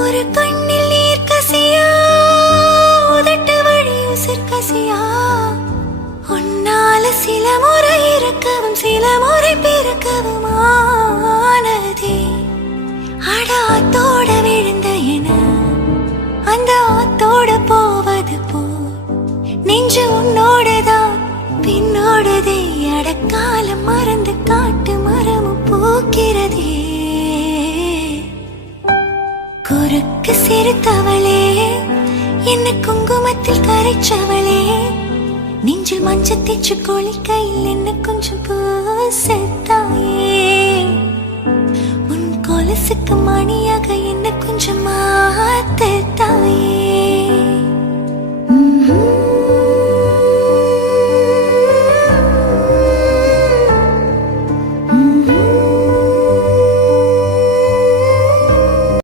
ஒரு கண்ணில் நீர் கசியா, உதட்டு வழி உசிர் கசியா, உன்னால சில முறை இறக்கவும் சில முறை பிறக்கவும் ஆனதே. அட ஆத்தோட விழுந்த என அந்த ஆத்தோட போவது போ, நெஞ்சு உன்னோடதான் பின்னோடதே. அடக்காலம் மறந்து காட்டு மரமும் பூக்கிறதே. குறுக்கு சிறுத்தவளே, என்ன குங்குமத்தில் கரைச்சவளே, நெஞ்சில் மஞ்சள் தேச்சு குளிக்கையில் என்ன கொஞ்சம் பூசத்தாயே. உன் கொலுசுக்கு மணியாக என்ன